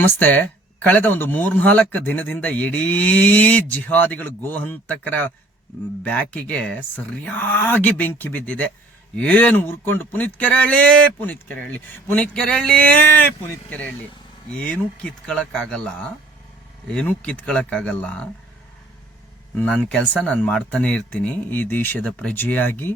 ನಮಸ್ತೆ. ಕಳೆದ ಒಂದು 3-4 ದಿನದಿಂದ ಇಡೀ ಜಿಹಾದಿಗಳು ಗೋಹಂತಕರ ಬ್ಯಾಕಿಗೆ ಸರಿಯಾಗಿ ಬೆಂಕಿ ಬಿದ್ದಿದೆ. ಏನು ಉರ್ಕೊಂಡು ಪುನೀತ್ ಕೆರೆಹಳ್ಳಿ ಏನು ಕಿತ್ಕೊಳಕ್ಕಾಗಲ್ಲ. ನನ್ನ ಕೆಲಸ ನಾನು ಮಾಡ್ತಾನೆ ಇರ್ತೀನಿ. ಈ ದೇಶದ ಪ್ರಜೆಯಾಗಿ,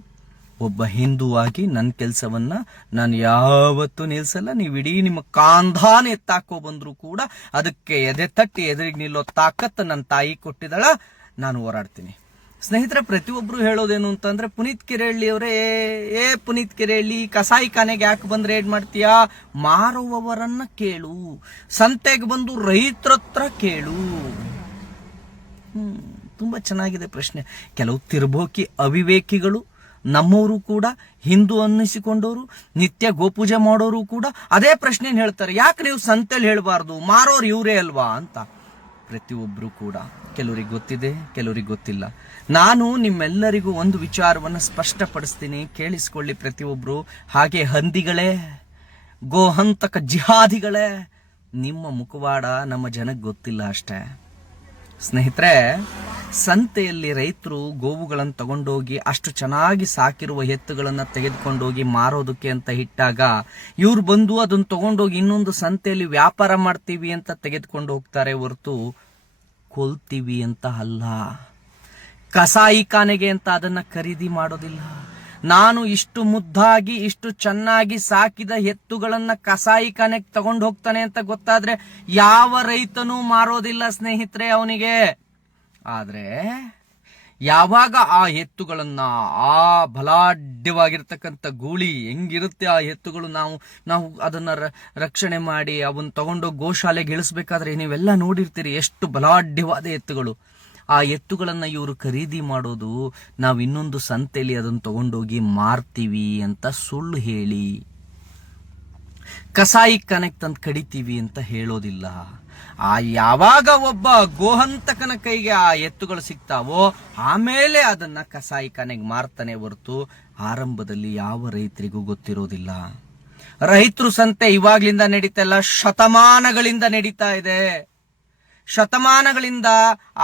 ಒಬ್ಬ ಹಿಂದೂವಾಗಿ ನನ್ನ ಕೆಲಸವನ್ನ ನಾನು ಯಾವತ್ತೂ ನಿಲ್ಸಲ್ಲ. ನೀವು ಇಡೀ ನಿಮ್ಮ ಕಾಂಧಾನ ಎತ್ತಾಕೋ ಬಂದ್ರು ಕೂಡ ಅದಕ್ಕೆ ಎದೆ ತಟ್ಟಿ ಎದುರಿಗೆ ನಿಲ್ಲೋ ತಾಕತ್ತು ನನ್ನ ತಾಯಿ ಕೊಟ್ಟಿದ್ದಾಳ. ನಾನು ಹೋರಾಡ್ತೀನಿ. ಸ್ನೇಹಿತರೆ, ಪ್ರತಿಯೊಬ್ರು ಹೇಳೋದೇನು ಅಂತಂದ್ರೆ, ಪುನೀತ್ ಕೆರೆಹಳ್ಳಿ ಅವರೇ, ಪುನೀತ್ ಕೆರೆಹಳ್ಳಿ ಕಸಾಯಿ ಖಾನೆಗೆ ಯಾಕೆ ಬಂದು ರೇಡ್ ಮಾಡ್ತೀಯಾ? ಮಾರುವವರನ್ನ ಕೇಳು, ಸಂತೆಗೆ ಬಂದು ರೈತರ ಹತ್ರ ಕೇಳು. ತುಂಬಾ ಚೆನ್ನಾಗಿದೆ ಪ್ರಶ್ನೆ. ಕೆಲವು ತಿರ್ಬೋಕಿ ಅವಿವೇಕಿಗಳು, ನಮ್ಮವರು ಕೂಡ, ಹಿಂದೂ ಅನ್ನಿಸಿಕೊಂಡವರು, ನಿತ್ಯ ಗೋಪೂಜೆ ಮಾಡೋರು ಕೂಡ ಅದೇ ಪ್ರಶ್ನೆ ಹೇಳ್ತಾರೆ, ಯಾಕೆ ನೀವು ಸಂತೆಯಲ್ಲಿ ಹೇಳಬಾರ್ದು, ಮಾರೋರು ಇವರೇ ಅಲ್ವಾ ಅಂತ. ಪ್ರತಿಯೊಬ್ರು ಕೂಡ, ಕೆಲವರಿಗೆ ಗೊತ್ತಿದೆ, ಕೆಲವರಿಗೆ ಗೊತ್ತಿಲ್ಲ. ನಾನು ನಿಮ್ಮೆಲ್ಲರಿಗೂ ಒಂದು ವಿಚಾರವನ್ನು ಸ್ಪಷ್ಟಪಡಿಸ್ತೀನಿ, ಕೇಳಿಸ್ಕೊಳ್ಳಿ ಪ್ರತಿಯೊಬ್ರು. ಹಾಗೆ ಹಂದಿಗಳೇ, ಗೋಹಂತಕ ಜಿಹಾದಿಗಳೇ, ನಿಮ್ಮ ಮುಖವಾಡ ನಮ್ಮ ಜನಕ್ಕೆ ಗೊತ್ತಿಲ್ಲ ಅಷ್ಟೇ. ಸ್ನೇಹಿತರೆ, ಸಂತೆಯಲ್ಲಿ ರೈತರು ಗೋವುಗಳನ್ನು ತಗೊಂಡೋಗಿ, ಅಷ್ಟು ಚೆನ್ನಾಗಿ ಸಾಕಿರುವ ಎತ್ತುಗಳನ್ನು ತೆಗೆದುಕೊಂಡೋಗಿ ಮಾರೋದಕ್ಕೆ ಅಂತ ಇಟ್ಟಾಗ, ಇವ್ರು ಬಂದು ಅದನ್ನು ತಗೊಂಡೋಗಿ ಇನ್ನೊಂದು ಸಂತೆಯಲ್ಲಿ ವ್ಯಾಪಾರ ಮಾಡ್ತೀವಿ ಅಂತ ತೆಗೆದುಕೊಂಡು ಹೋಗ್ತಾರೆ ಹೊರತು ಕೊಲ್ತೀವಿ ಅಂತ ಅಲ್ಲ. ಕಸಾಯಿ ಖಾನೆಗೆ ಅಂತ ಅದನ್ನ ಖರೀದಿ ಮಾಡೋದಿಲ್ಲ. ನಾನು ಇಷ್ಟು ಮುದ್ದಾಗಿ, ಇಷ್ಟು ಚೆನ್ನಾಗಿ ಸಾಕಿದ ಎತ್ತುಗಳನ್ನ ಕಸಾಯಿ ಖಾನೆಗೆ ತಗೊಂಡು ಹೋಗ್ತಾನೆ ಅಂತ ಗೊತ್ತಾದ್ರೆ ಯಾವ ರೈತನೂ ಮಾರೋದಿಲ್ಲ ಸ್ನೇಹಿತರೆ ಅವನಿಗೆ. ಆದ್ರೆ ಯಾವಾಗ ಆ ಎತ್ತುಗಳನ್ನ, ಆ ಬಲಾಢ್ಯವಾಗಿರ್ತಕ್ಕಂಥ ಗೂಳಿ ಹೆಂಗಿರುತ್ತೆ ಆ ಎತ್ತುಗಳು, ನಾವು ಅದನ್ನ ರಕ್ಷಣೆ ಮಾಡಿ ಅವನ್ನ ತಗೊಂಡೋಗಿ ಗೋಶಾಲೆಗೆ ಇಳಿಸ್ಬೇಕಾದ್ರೆ ನೀವೆಲ್ಲ ನೋಡಿರ್ತೀರಿ ಎಷ್ಟು ಬಲಾಢ್ಯವಾದ ಎತ್ತುಗಳು. ಆ ಎತ್ತುಗಳನ್ನ ಇವರು ಖರೀದಿ ಮಾಡೋದು, ನಾವು ಇನ್ನೊಂದು ಸಂತೆಯಲ್ಲಿ ಅದನ್ನು ತಗೊಂಡೋಗಿ ಮಾರ್ತೀವಿ ಅಂತ ಸುಳ್ಳು ಹೇಳಿ, ಕಸಾಯಿ ಖಾನೆಗೆ ತಂದು ಕಡಿತೀವಿ ಅಂತ ಹೇಳೋದಿಲ್ಲ. ಯಾವಾಗ ಒಬ್ಬ ಗೋಹಂತಕನ ಕೈಗೆ ಆ ಎತ್ತುಗಳು ಸಿಗ್ತಾವೋ ಆಮೇಲೆ ಅದನ್ನ ಕಸಾಯಿ ಖಾನೆಗೆ ಮಾರ್ತಾನೆ ಹೊರತು ಆರಂಭದಲ್ಲಿ ಯಾವ ರೈತರಿಗೂ ಗೊತ್ತಿರೋದಿಲ್ಲ. ರೈತರು ಸಂತೆ ಇವಾಗ್ಲಿಂದ ನಡೀತಾ ಇಲ್ಲ, ಶತಮಾನಗಳಿಂದ ನಡೀತಾ ಇದೆ. ಶತಮಾನಗಳಿಂದ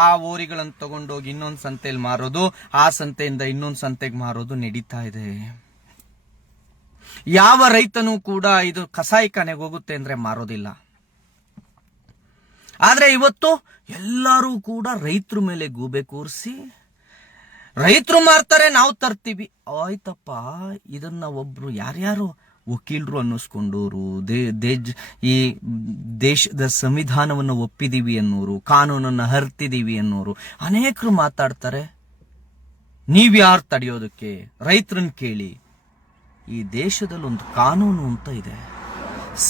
ಆ ಓರಿಗಳನ್ನು ತಗೊಂಡೋಗಿ ಇನ್ನೊಂದು ಸಂತೆಯಲ್ಲಿ ಮಾರೋದು, ಆ ಸಂತೆಯಿಂದ ಇನ್ನೊಂದು ಸಂತೆಗೆ ಮಾರೋದು ನಡೀತಾ ಇದೆ. ಯಾವ ರೈತನೂ ಕೂಡ ಇದು ಕಸಾಯಿ ಖಾನೆಗೆ ಹೋಗುತ್ತೆ ಅಂದ್ರೆ ಮಾರೋದಿಲ್ಲ. ಆದ್ರೆ ಇವತ್ತು ಎಲ್ಲರೂ ಕೂಡ ರೈತರ ಮೇಲೆ ಗೂಬೆ ಕೂರಿಸಿ, ರೈತರು ಮಾರ್ತಾರೆ ನಾವು ತರ್ತೀವಿ. ಆಯ್ತಪ್ಪ, ಇದನ್ನ ಒಬ್ರು ಯಾರ್ಯಾರು ವಕೀಲರು ಅನ್ನಿಸ್ಕೊಂಡವರು, ಈ ದೇಶದ ಸಂವಿಧಾನವನ್ನು ಒಪ್ಪಿದೀವಿ ಅನ್ನೋರು, ಕಾನೂನನ್ನು ಹರ್ತಿದೀವಿ ಅನ್ನೋರು ಅನೇಕರು ಮಾತಾಡ್ತಾರೆ. ನೀವ್ಯಾರು ತಡೆಯೋದಕ್ಕೆ? ರೈತರನ್ನ ಕೇಳಿ. ಈ ದೇಶದಲ್ಲಿ ಒಂದು ಕಾನೂನು ಅಂತ ಇದೆ,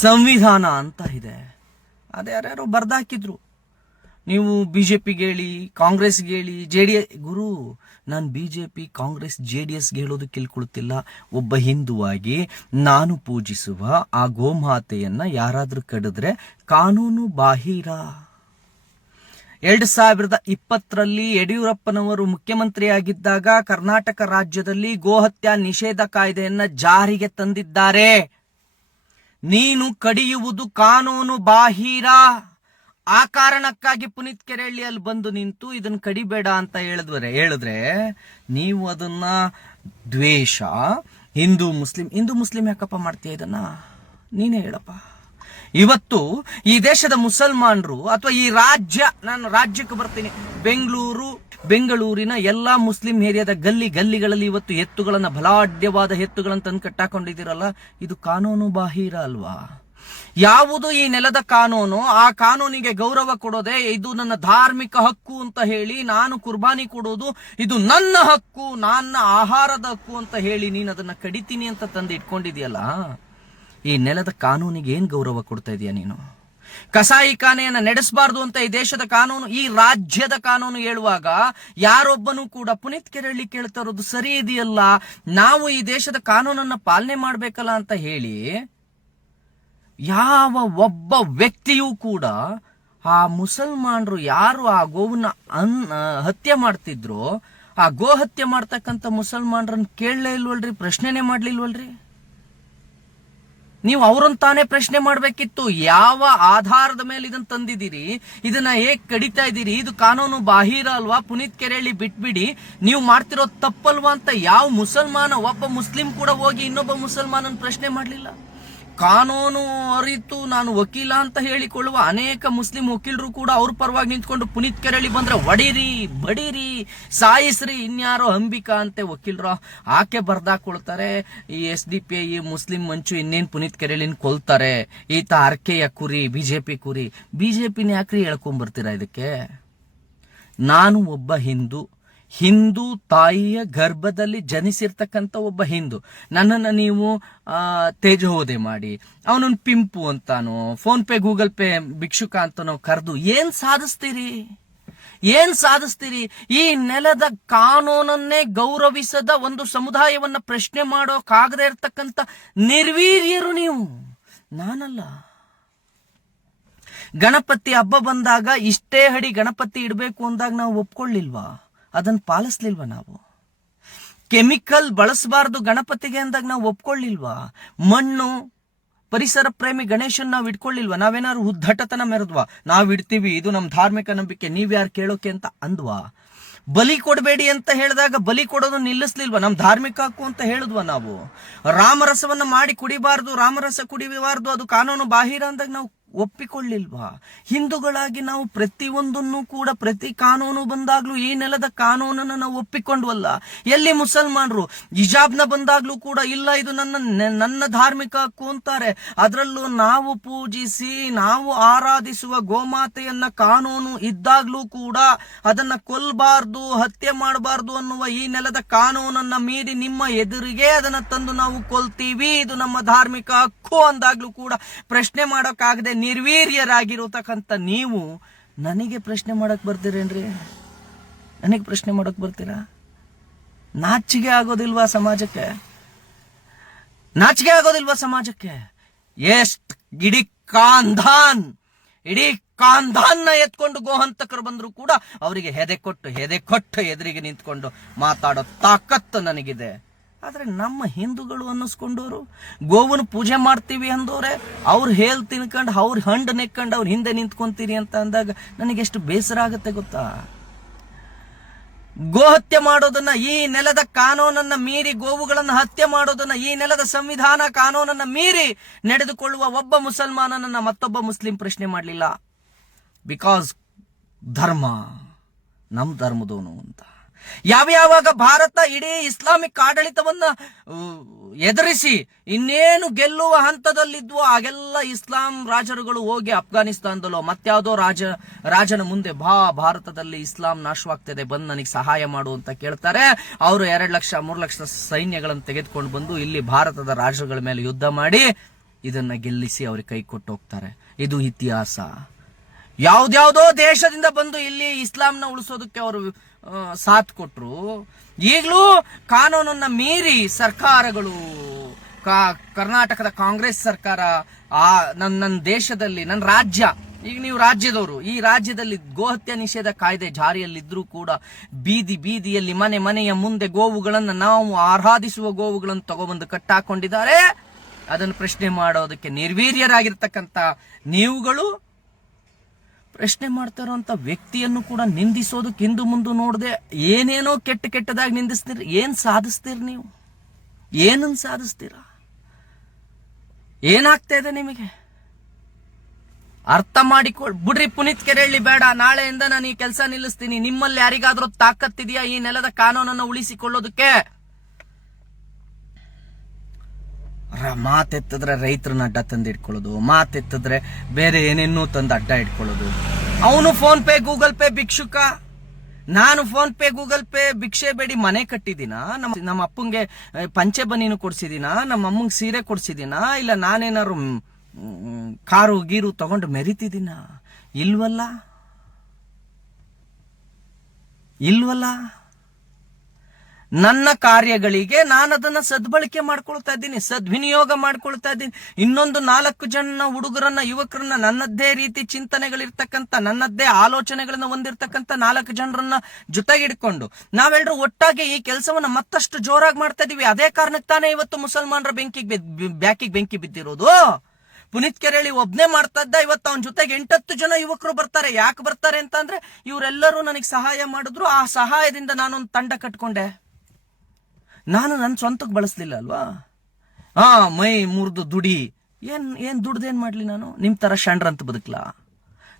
ಸಂವಿಧಾನ ಅಂತ ಇದೆ. ಅದೇ ಯಾರ್ಯಾರೋ ಬರ್ದಾಕಿದ್ರು. ನೀವು ಬಿಜೆಪಿಗೆ ಹೇಳಿ, ಕಾಂಗ್ರೆಸ್ಗೆ ಹೇಳಿ, ಗುರು, ನಾನು ಬಿಜೆಪಿ, ಕಾಂಗ್ರೆಸ್, JDSಗೆ ಹೇಳೋದಕ್ಕೆ ಕೇಳ್ಕೊಳ್ತಿಲ್ಲ. ಒಬ್ಬ ಹಿಂದುವಾಗಿ ನಾನು ಪೂಜಿಸುವ ಆ ಗೋಮಾತೆಯನ್ನ ಯಾರಾದ್ರೂ ಕಡಿದ್ರೆ ಕಾನೂನು ಬಾಹಿರ. 2020ರಲ್ಲಿ ಯಡಿಯೂರಪ್ಪನವರು ಮುಖ್ಯಮಂತ್ರಿಯಾಗಿದ್ದಾಗ ಕರ್ನಾಟಕ ರಾಜ್ಯದಲ್ಲಿ ಗೋಹತ್ಯೆ ನಿಷೇಧ ಕಾಯ್ದೆಯನ್ನ ಜಾರಿಗೆ ತಂದಿದ್ದಾರೆ. ನೀನು ಕಡಿಯುವುದು ಕಾನೂನು ಬಾಹಿರ. ಆ ಕಾರಣಕ್ಕಾಗಿ ಪುನೀತ್ ಕೆರೆಹಳ್ಳಿ ಅಲ್ಲಿ ಬಂದು ನಿಂತು ಇದನ್ನ ಕಡಿಬೇಡ ಅಂತ ಹೇಳಿದ್ರೆ ನೀವು ಅದನ್ನ ದ್ವೇಷ, ಹಿಂದೂ ಮುಸ್ಲಿಂ ಯಾಕಪ್ಪ ಮಾಡ್ತೀಯ ಇದನ್ನ? ನೀನೇ ಹೇಳಪ್ಪ. ಇವತ್ತು ಈ ದೇಶದ ಮುಸಲ್ಮಾನರು ಅಥವಾ ಈ ರಾಜ್ಯ, ನಾನು ರಾಜ್ಯಕ್ಕೆ ಬರ್ತೀನಿ, ಬೆಂಗಳೂರಿನ ಎಲ್ಲಾ ಮುಸ್ಲಿಂ ಏರಿಯಾದ ಗಲ್ಲಿಗಳಲ್ಲಿ ಇವತ್ತು ಎತ್ತುಗಳನ್ನ, ಬಲಾಢ್ಯವಾದ ಎತ್ತುಗಳನ್ನ ತಂದು ಕಟ್ಟಾಕೊಂಡಿದ್ದೀರಲ್ಲ, ಇದು ಕಾನೂನು ಬಾಹಿರ ಅಲ್ವಾ? ಯಾವುದು ಈ ನೆಲದ ಕಾನೂನು, ಆ ಕಾನೂನಿಗೆ ಗೌರವ ಕೊಡೋದೆ ಇದು ನನ್ನ ಧಾರ್ಮಿಕ ಹಕ್ಕು ಅಂತ ಹೇಳಿ, ನಾನು ಕುರ್ಬಾನಿ ಕೊಡೋದು ಇದು ನನ್ನ ಹಕ್ಕು, ನನ್ನ ಆಹಾರದ ಹಕ್ಕು ಅಂತ ಹೇಳಿ ನೀನು ಅದನ್ನ ಕಡಿತೀನಿ ಅಂತ ತಂದು ಇಟ್ಕೊಂಡಿದ್ಯಲ್ಲ, ಈ ನೆಲದ ಕಾನೂನಿಗೆ ಏನ್ ಗೌರವ ಕೊಡ್ತಾ ಇದೀಯ ನೀನು? ಕಸಾಯಿ ಖಾನೆಯನ್ನ ನಡೆಸಬಾರ್ದು ಅಂತ ಈ ದೇಶದ ಕಾನೂನು, ಈ ರಾಜ್ಯದ ಕಾನೂನು ಹೇಳುವಾಗ ಯಾರೊಬ್ಬನು ಕೂಡ ಪುನೀತ್ ಕೆರೆಹಳ್ಳಿ ಕೇಳ್ತಾ ಇರೋದು ಸರಿ ಇದೆಯಲ್ಲ, ನಾವು ಈ ದೇಶದ ಕಾನೂನನ್ನ ಪಾಲನೆ ಮಾಡ್ಬೇಕಲ್ಲ ಅಂತ ಹೇಳಿ ಯಾವ ಒಬ್ಬ ವ್ಯಕ್ತಿಯೂ ಕೂಡ ಆ ಮುಸಲ್ಮಾನರು ಯಾರು ಆ ಗೋವನ್ನ ಹತ್ಯೆ ಮಾಡ್ತಿದ್ರು, ಆ ಗೋ ಹತ್ಯೆ ಮಾಡ್ತಕ್ಕಂಥ ಮುಸಲ್ಮಾನರನ್ನ ಕೇಳಲೇ ಇಲ್ವಲ್ರಿ, ಪ್ರಶ್ನೆನೇ ಮಾಡ್ಲಿಲ್ವಲ್ರಿ. ನೀವು ಅವ್ರನ್ನ ತಾನೇ ಪ್ರಶ್ನೆ ಮಾಡ್ಬೇಕಿತ್ತು. ಯಾವ ಆಧಾರದ ಮೇಲೆ ಇದನ್ನ ತಂದಿದ್ದೀರಿ, ಇದನ್ನ ಹೇಗ್ ಕಡಿತಾ ಇದ್ದೀರಿ, ಇದು ಕಾನೂನು ಬಾಹಿರ ಅಲ್ವಾ, ಪುನೀತ್ ಕೆರೆಹಳ್ಳಿ ಬಿಟ್ಬಿಡಿ, ನೀವು ಮಾಡ್ತಿರೋ ತಪ್ಪಲ್ವಾ ಅಂತ ಯಾವ ಮುಸಲ್ಮಾನ, ಒಬ್ಬ ಮುಸ್ಲಿಂ ಕೂಡ ಹೋಗಿ ಇನ್ನೊಬ್ಬ ಮುಸಲ್ಮಾನನ್ ಪ್ರಶ್ನೆ ಮಾಡ್ಲಿಲ್ಲ. ಕಾನೂನು ಅರಿತು ನಾನು ವಕೀಲ ಅಂತ ಹೇಳಿಕೊಳ್ಳುವ ಅನೇಕ ಮುಸ್ಲಿಂ ವಕೀಲರು ಕೂಡ ಅವ್ರ ಪರವಾಗಿ ನಿಂತ್ಕೊಂಡು ಪುನೀತ್ ಕೆರೆಹಳ್ಳಿ ಬಂದ್ರೆ ಹೊಡೀರಿ, ಬಡೀರಿ, ಸಾಯಿಸ್ರಿ, ಇನ್ಯಾರೋ ಅಂಬಿಕಾ ಅಂತೆ ವಕೀಲರು ಆಕೆ ಬರ್ದಾಕೊಳ್ತಾರೆ, ಈ SDP ಈ ಮುಸ್ಲಿಂ ಮಂಚು ಇನ್ನೇನ್ ಪುನೀತ್ ಕೆರೆಹಳ್ಳಿನ ಕೊಲ್ತಾರೆ, ಈತ ಅರ್ಕೆಯ ಕುರಿ, ಬಿಜೆಪಿ ಕುರಿ. ಬಿಜೆಪಿನ ಯಾಕ್ರಿ ಹೇಳ್ಕೊಂಡ್ಬರ್ತೀರಾ ಇದಕ್ಕೆ? ನಾನು ಒಬ್ಬ ಹಿಂದೂ ತಾಯಿಯ ಗರ್ಭದಲ್ಲಿ ಜನಿಸಿರ್ತಕ್ಕಂಥ ಒಬ್ಬ ಹಿಂದೂ. ನನ್ನನ್ನು ನೀವು ತೇಜೋವಧೆ ಮಾಡಿ ಅವನನ್ನು pimp ಅಂತಾನೋ, phone pay Google pay ಭಿಕ್ಷುಕ ಅಂತಾನೋ ಕರೆದು ಏನ್ ಸಾಧಿಸ್ತೀರಿ? ಈ ನೆಲದ ಕಾನೂನನ್ನೇ ಗೌರವಿಸದ ಒಂದು ಸಮುದಾಯವನ್ನ ಪ್ರಶ್ನೆ ಮಾಡೋಕಾಗದೇ ಇರ್ತಕ್ಕಂಥ ನಿರ್ವೀರ್ಯರು ನೀವು, ನಾನಲ್ಲ. ಗಣಪತಿ ಹಬ್ಬ ಬಂದಾಗ ಇಷ್ಟೇ ಅಡಿ ಗಣಪತಿ ಇಡಬೇಕು ಅಂದಾಗ ನಾವು ಒಪ್ಕೊಳ್ಳಿಲ್ವಾ? ಅದನ್ನು ಪಾಲಿಸ್ಲಿಲ್ವಾ? ನಾವು ಕೆಮಿಕಲ್ ಬಳಸಬಾರ್ದು ಗಣಪತಿಗೆ ಅಂದಾಗ ನಾವು ಒಪ್ಕೊಳ್ಳಿಲ್ವಾ? ಮಣ್ಣು, ಪರಿಸರ ಪ್ರೇಮಿ ಗಣೇಶನ್ ನಾವು ಇಟ್ಕೊಳ್ಳಿಲ್ವಾ? ನಾವೇನಾದ್ರು ಉದ್ದಟತನ ಮೆರೆದ್ವಾ? ನಾವು ಇಡ್ತೀವಿ, ಇದು ನಮ್ಮ ಧಾರ್ಮಿಕ ನಂಬಿಕೆ, ನೀವ್ಯಾರು ಕೇಳೋಕೆ ಅಂತ ಅಂದ್ವಾ? ಬಲಿ ಕೊಡಬೇಡಿ ಅಂತ ಹೇಳಿದಾಗ ಬಲಿ ಕೊಡೋದು ನಿಲ್ಲಿಸ್ಲಿಲ್ವಾ? ನಮ್ ಧಾರ್ಮಿಕ ಹಕ್ಕು ಅಂತ ಹೇಳಿದ್ವಾ? ನಾವು ರಾಮರಸವನ್ನ ಮಾಡಿ ಕುಡಿಬಾರ್ದು, ರಾಮರಸ ಕುಡಿಬಾರ್ದು, ಅದು ಕಾನೂನು ಬಾಹಿರ ಅಂದಾಗ ನಾವು ಒಪ್ಪಿಕೊಳ್ಳಿಲ್ವಾ? ಹಿಂದೂಗಳಾಗಿ ನಾವು ಪ್ರತಿಯೊಂದನ್ನು ಕೂಡ, ಪ್ರತಿ ಕಾನೂನು ಬಂದಾಗ್ಲೂ ಈ ನೆಲದ ಕಾನೂನನ್ನು ನಾವು ಒಪ್ಪಿಕೊಂಡ್ವಲ್ಲ. ಎಲ್ಲಿ ಮುಸಲ್ಮಾನರು ಹಿಜಾಬ್ನ ಬಂದಾಗ್ಲೂ ಕೂಡ ಇಲ್ಲ, ಇದು ನನ್ನ ಧಾರ್ಮಿಕ ಹಕ್ಕು ಅಂತಾರೆ. ಅದರಲ್ಲೂ ನಾವು ಪೂಜಿಸಿ ನಾವು ಆರಾಧಿಸುವ ಗೋಮಾತೆಯನ್ನ ಕಾನೂನು ಇದ್ದಾಗ್ಲೂ ಕೂಡ ಅದನ್ನ ಕೊಲ್ಲಬಾರ್ದು, ಹತ್ಯೆ ಮಾಡಬಾರ್ದು ಅನ್ನುವ ಈ ನೆಲದ ಕಾನೂನನ್ನ ಮೀರಿ ನಿಮ್ಮ ಎದುರಿಗೆ ಅದನ್ನ ತಂದು ನಾವು ಕೊಲ್ತೀವಿ, ಇದು ನಮ್ಮ ಧಾರ್ಮಿಕ ಹಕ್ಕು ಅಂದಾಗ್ಲೂ ಕೂಡ ಪ್ರಶ್ನೆ ಮಾಡೋಕ್ಕಾಗದೆ ನಿರ್ವೀರ್ಯರಾಗಿರತಕ್ಕಂಥ ನೀವು ನನಗೆ ಪ್ರಶ್ನೆ ಮಾಡಕ್ ಬರ್ತೀರೇನ್ರಿ? ನನಗೆ ಪ್ರಶ್ನೆ ಮಾಡಕ್ ಬರ್ತೀರಾ? ನಾಚಿಕೆ ಆಗೋದಿಲ್ವಾ ಸಮಾಜಕ್ಕೆ? ಎಷ್ಟ್ ಇಡೀ ಕಾಂಧಾನ್ನ ಎತ್ಕೊಂಡು ಗೋಹಂತಕರು ಬಂದ್ರು ಕೂಡ ಅವರಿಗೆ ಹೆದೆ ಕೊಟ್ಟು ಎದುರಿಗೆ ನಿಂತ್ಕೊಂಡು ಮಾತಾಡೋ ತಾಕತ್ತು ನನಗಿದೆ. ಆದ್ರೆ ನಮ್ಮ ಹಿಂದೂಗಳು ಅನ್ನಿಸ್ಕೊಂಡವರು, ಗೋವನ ಪೂಜೆ ಮಾಡ್ತೀವಿ ಅಂದವ್ರೆ, ಅವ್ರ ಹೇಲ್ ತಿನ್ಕೊಂಡು ಅವ್ರ ಹಂಡ್ ನೆಕ್ಕೊಂಡು ಅವ್ರ ಹಿಂದೆ ನಿಂತ್ಕೊಂತೀರಿ ಅಂತ ಅಂದಾಗ ನನಗೆ ಎಷ್ಟು ಬೇಸರ ಆಗುತ್ತೆ ಗೊತ್ತಾ? ಗೋಹತ್ಯೆ ಮಾಡೋದನ್ನ, ಈ ನೆಲದ ಕಾನೂನನ್ನ ಮೀರಿ ಗೋವುಗಳನ್ನ ಹತ್ಯೆ ಮಾಡೋದನ್ನ, ಈ ನೆಲದ ಸಂವಿಧಾನ ಕಾನೂನನ್ನ ಮೀರಿ ನಡೆದುಕೊಳ್ಳುವ ಒಬ್ಬ ಮುಸಲ್ಮಾನನನ್ನ ಮತ್ತೊಬ್ಬ ಮುಸ್ಲಿಂ ಪ್ರಶ್ನೆ ಮಾಡಲಿಲ್ಲ. ಬಿಕಾಸ್ ಧರ್ಮ ನಮ್ ಧರ್ಮದವನು ಅಂತ. ಯಾವಾಗ ಭಾರತ ಇಡೀ ಇಸ್ಲಾಮಿಕ್ ಆಡಳಿತವನ್ನ ಎದುರಿಸಿ ಇನ್ನೇನು ಗೆಲ್ಲುವ ಹಂತದಲ್ಲಿದ್ವೋ ಆಗೆಲ್ಲ ಇಸ್ಲಾಂ ರಾಜರುಗಳು ಹೋಗಿ ಅಫ್ಘಾನಿಸ್ತಾನದಲ್ಲೋ ಮತ್ಯಾವುದೋ ರಾಜನ ಮುಂದೆ, ಭಾರತದಲ್ಲಿ ಇಸ್ಲಾಂ ನಾಶವಾಗ್ತದೆ, ಬಂದು ನನಗೆ ಸಹಾಯ ಮಾಡು ಅಂತ ಕೇಳ್ತಾರೆ. ಅವರು 2 ಲಕ್ಷ 3 ಲಕ್ಷ ಸೈನ್ಯಗಳನ್ನು ತೆಗೆದುಕೊಂಡು ಬಂದು ಇಲ್ಲಿ ಭಾರತದ ರಾಜರುಗಳ ಮೇಲೆ ಯುದ್ಧ ಮಾಡಿ ಇದನ್ನ ಗೆಲ್ಲಿಸಿ ಅವ್ರಿಗೆ ಕೈ ಕೊಟ್ಟು ಹೋಗ್ತಾರೆ. ಇದು ಇತಿಹಾಸ. ಯಾವ್ದ್ಯಾವ್ದೋ ದೇಶದಿಂದ ಬಂದು ಇಲ್ಲಿ ಇಸ್ಲಾಂನ ಉಳಿಸೋದಕ್ಕೆ ಅವರು ಸಾಥ್ ಕೊಟ್ರು. ಈಗಲೂ ಕಾನೂನನ್ನ ಮೀರಿ ಸರ್ಕಾರಗಳು, ಕರ್ನಾಟಕದ ಕಾಂಗ್ರೆಸ್ ಸರ್ಕಾರ, ನನ್ನ ದೇಶದಲ್ಲಿ, ನನ್ನ ರಾಜ್ಯ, ಈಗ ನೀವು ರಾಜ್ಯದವರು, ಈ ರಾಜ್ಯದಲ್ಲಿ ಗೋಹತ್ಯೆ ನಿಷೇಧ ಕಾಯ್ದೆ ಜಾರಿಯಲ್ಲಿದ್ರೂ ಕೂಡ ಬೀದಿಯಲ್ಲಿ ಮನೆಯ ಮುಂದೆ ಗೋವುಗಳನ್ನ, ನಾವು ಆರಾಧಿಸುವ ಗೋವುಗಳನ್ನು ತಗೊಬಂದು ಕಟ್ಟಾಕೊಂಡಿದ್ದಾರೆ. ಅದನ್ನು ಪ್ರಶ್ನೆ ಮಾಡೋದಕ್ಕೆ ನಿರ್ವೀರ್ಯರಾಗಿರ್ತಕ್ಕಂಥ ನೀವುಗಳು ಪ್ರಶ್ನೆ ಮಾಡ್ತಾ ಇರುವಂತ ವ್ಯಕ್ತಿಯನ್ನು ಕೂಡ ನಿಂದಿಸೋದಕ್ಕೆ ಹಿಂದು ಮುಂದೆ ನೋಡದೆ ಏನೇನೋ ಕೆಟ್ಟದಾಗಿ ನಿಂದಿಸ್ತೀರಿ. ಏನ್ ಸಾಧಿಸ್ತೀರಿ ನೀವು? ಏನನ್ನ ಸಾಧಿಸ್ತೀರಾ? ಏನಾಗ್ತಾ ಇದೆ ನಿಮಗೆ? ಅರ್ಥ ಬಿಡ್ರಿ. ಪುನೀತ್ ಕೆರೆಹಳ್ಳಿ ಬೇಡ, ನಾಳೆಯಿಂದ ನಾನು ಈ ಕೆಲಸ ನಿಲ್ಲಿಸ್ತೀನಿ. ನಿಮ್ಮಲ್ಲಿ ಯಾರಿಗಾದ್ರೂ ತಾಕತ್ತಿದೆಯಾ ಈ ನೆಲದ ಕಾನೂನನ್ನು ಉಳಿಸಿಕೊಳ್ಳೋದಕ್ಕೆ? ಮಾತೆತ್ತಿದ್ರೆ ರೈತರನ್ನ ಅಡ್ಡ ತಂದು ಇಟ್ಕೊಳ್ಳೋದು, ಮಾತೆತ್ತಿದ್ರೆ ಬೇರೆ ಏನೇನೋ ತಂದು ಅಡ್ಡ ಇಟ್ಕೊಳ್ಳೋದು. ಅವನು ಫೋನ್ ಪೇ ಗೂಗಲ್ ಪೇ ಭಿಕ್ಷುಕ, ನಾನು ಫೋನ್ ಪೇ ಗೂಗಲ್ ಪೇ ಭಿಕ್ಷೆ ಬೇಡಿ ಮನೆ ಕಟ್ಟಿದ್ದೀನ? ನಮ್ಮ ಅಪ್ಪಂಗೆ ಪಂಚೆ ಬನೀನು ಕೊಡ್ಸಿದೀನ? ನಮ್ಮ ಅಮ್ಮಂಗೆ ಸೀರೆ ಕೊಡ್ಸಿದೀನ? ಇಲ್ಲ ನಾನೇನಾರು ಕಾರು ಗೀರು ತಗೊಂಡು ಮೆರಿತಿದ್ದೀನ? ಇಲ್ವಲ್ಲ. ನನ್ನ ಕಾರ್ಯಗಳಿಗೆ ನಾನು ಅದನ್ನ ಸದ್ಬಳಕೆ ಮಾಡ್ಕೊಳ್ತಾ ಇದ್ದೀನಿ, ಸದ್ವಿನಿಯೋಗ ಮಾಡ್ಕೊಳ್ತಾ ಇದ್ದೀನಿ. ಇನ್ನೊಂದು 4 ಜನ ಹುಡುಗರನ್ನ, ಯುವಕರನ್ನ, ನನ್ನದ್ದೇ ರೀತಿ ಚಿಂತನೆಗಳಿರ್ತಕ್ಕಂಥ, ನನ್ನದ್ದೇ ಆಲೋಚನೆಗಳನ್ನ ಹೊಂದಿರ್ತಕ್ಕಂಥ 4 ಜನರನ್ನ ಜೊತೆಗಿಡ್ಕೊಂಡು ನಾವೆಲ್ಲರೂ ಒಟ್ಟಾಗಿ ಈ ಕೆಲಸವನ್ನ ಮತ್ತಷ್ಟು ಜೋರಾಗಿ ಮಾಡ್ತಾ ಇದೀವಿ. ಅದೇ ಕಾರಣಕ್ಕೆ ತಾನೇ ಇವತ್ತು ಮುಸಲ್ಮಾನರ ಬ್ಯಾಕಿಗೆ ಬೆಂಕಿ ಬಿದ್ದಿರೋದು. ಪುನೀತ್ ಕೆರೆಳಿ ಒಬ್ನೇ ಮಾಡ್ತಾ ಇದ್ದ, ಇವತ್ತು ಅವನ ಜೊತೆಗೆ 8-10 ಜನ ಯುವಕರು ಬರ್ತಾರೆ. ಯಾಕೆ ಬರ್ತಾರೆ ಅಂತ ಅಂದ್ರೆ ಇವರೆಲ್ಲರೂ ನನಗೆ ಸಹಾಯ ಮಾಡಿದ್ರು, ಆ ಸಹಾಯದಿಂದ ನಾನೊಂದು ತಂಡ ಕಟ್ಕೊಂಡೆ. ನಾನು ನನ್ನ ಸ್ವಂತಕ್ಕೆ ಬಳಸ್ಲಿಲ್ಲ ಅಲ್ವಾ. ಮೈ ಮುರಿದು ದುಡಿ, ಏನ್ ದುಡ್ದೇನ್ ಮಾಡ್ಲಿ ನಾನು? ನಿಮ್ ತರ ಷಂಡ್ರಂತ ಬದುಕ್ಲಾ?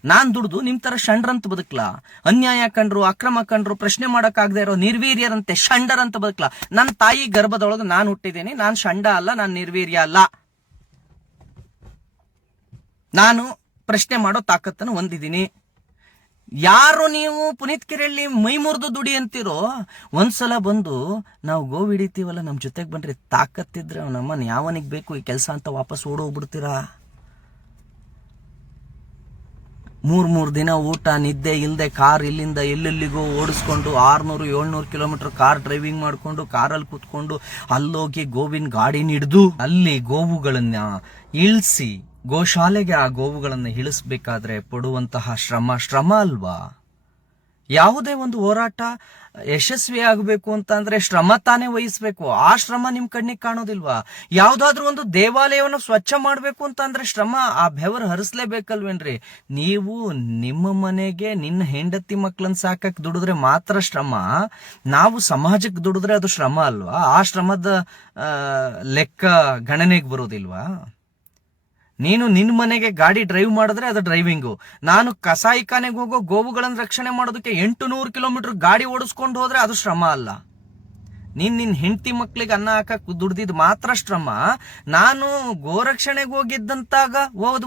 ನಾನ್ ದುಡ್ದು ನಿಮ್ ತರ ಷಂಡ್ರಂತ ಬದುಕ್ಲಾ? ಅನ್ಯಾಯ ಕಂಡ್ರು, ಅಕ್ರಮ ಕಂಡ್ರು ಪ್ರಶ್ನೆ ಮಾಡಕ್ ಆಗದೆ ಇರೋ ನಿರ್ವೀರ್ಯರಂತೆ ಷಂಡರಂತ ಬದುಕ್ಲಾ? ನನ್ನ ತಾಯಿ ಗರ್ಭದೊಳಗೆ ನಾನು ಹುಟ್ಟಿದ್ದೀನಿ, ನಾನ್ ಷಂಡ ಅಲ್ಲ, ನಾನ್ ನಿರ್ವೀರ್ಯ ಅಲ್ಲ. ನಾನು ಪ್ರಶ್ನೆ ಮಾಡೋ ತಾಕತ್ತನ್ನು ಹೊಂದಿದ್ದೀನಿ. ಯಾರು ನೀವು ಪುನೀತ್ ಕೆರೆಯಲ್ಲಿ ಮೈ ಮುರಿದು ದುಡಿ ಅಂತಿರೋ, ಒಂದ್ಸಲ ಬಂದು ನಾವು ಗೋವು ಹಿಡಿತೀವಲ್ಲ, ನಮ್ ಜೊತೆಗೆ ಬನ್ರಿ, ತಾಕತ್ತಿದ್ರೆ ನಮ್ಮನ್ ಯಾವನಿಗೆ ಬೇಕು ಈ ಕೆಲಸ ಅಂತ ವಾಪಸ್ ಓಡೋಗ್ಬಿಡ್ತೀರಾ. 3 ದಿನ ಊಟ ನಿದ್ದೆ ಇಲ್ಲದೆ ಕಾರ್ ಇಲ್ಲಿಂದ ಎಲ್ಲೆಲ್ಲಿಗೋ ಓಡಿಸ್ಕೊಂಡು 600-700 ಕಿಲೋಮೀಟರ್ ಕಾರ್ ಡ್ರೈವಿಂಗ್ ಮಾಡ್ಕೊಂಡು ಕಾರಲ್ಲಿ ಕೂತ್ಕೊಂಡು ಅಲ್ಲೋಗಿ ಗೋವಿನ ಗಾಡಿನ ಹಿಡಿದು ಅಲ್ಲಿ ಗೋವುಗಳನ್ನ ಇಳಿಸಿ ಗೋಶಾಲೆಗೆ ಆ ಗೋವುಗಳನ್ನ ಇಳಿಸ್ಬೇಕಾದ್ರೆ ಪಡುವಂತಹ ಶ್ರಮ ಅಲ್ವಾ? ಯಾವುದೇ ಒಂದು ಹೋರಾಟ ಯಶಸ್ವಿ ಆಗಬೇಕು ಅಂತ ಅಂದ್ರೆ ಶ್ರಮ ತಾನೇ ವಹಿಸ್ಬೇಕು. ಆ ಶ್ರಮ ನಿಮ್ ಕಣ್ಣಿಗೆ ಕಾಣೋದಿಲ್ವಾ? ಯಾವ್ದಾದ್ರು ಒಂದು ದೇವಾಲಯವನ್ನು ಸ್ವಚ್ಛ ಮಾಡ್ಬೇಕು ಅಂತ ಅಂದ್ರೆ ಶ್ರಮ, ಆ ಬೆವರು ಹರಿಸ್ಲೇಬೇಕಲ್ವೇನ್ರಿ? ನೀವು ನಿಮ್ಮ ಮನೆಗೆ ನಿನ್ನ ಹೆಂಡತಿ ಮಕ್ಳನ್ನ ಸಾಕಕ್ ದುಡಿದ್ರೆ ಮಾತ್ರ ಶ್ರಮ, ನಾವು ಸಮಾಜಕ್ಕೆ ದುಡಿದ್ರೆ ಅದು ಶ್ರಮ ಅಲ್ವಾ? ಆ ಶ್ರಮದ ಲೆಕ್ಕ ಗಣನೆಗೆ ಬರೋದಿಲ್ವಾ? ನೀನು ನಿನ್ನ ಮನೆಗೆ ಗಾಡಿ ಡ್ರೈವ್ ಮಾಡಿದ್ರೆ ಅದು ಡ್ರೈವಿಂಗು, ನಾನು ಕಸಾಯಿಖಾನೆಗೆ ಹೋಗೋ ಗೋವುಗಳನ್ನು ರಕ್ಷಣೆ ಮಾಡೋದಕ್ಕೆ 800 ಕಿಲೋಮೀಟರ್ ಗಾಡಿ ಓಡಿಸ್ಕೊಂಡು ಹೋದ್ರೆ ಅದು ಶ್ರಮ ಅಲ್ಲ. ನಿನ್ನ ಹೆಂಡತಿ ಮಕ್ಳಿಗೆ ಅನ್ನ ಹಾಕಕ್ ದುಡ್ದಿದ್ ಮಾತ್ರ ಶ್ರಮ. ನಾನು ಗೋರಕ್ಷಣೆಗೆ ಹೋಗಿದ್ದಂತಾಗ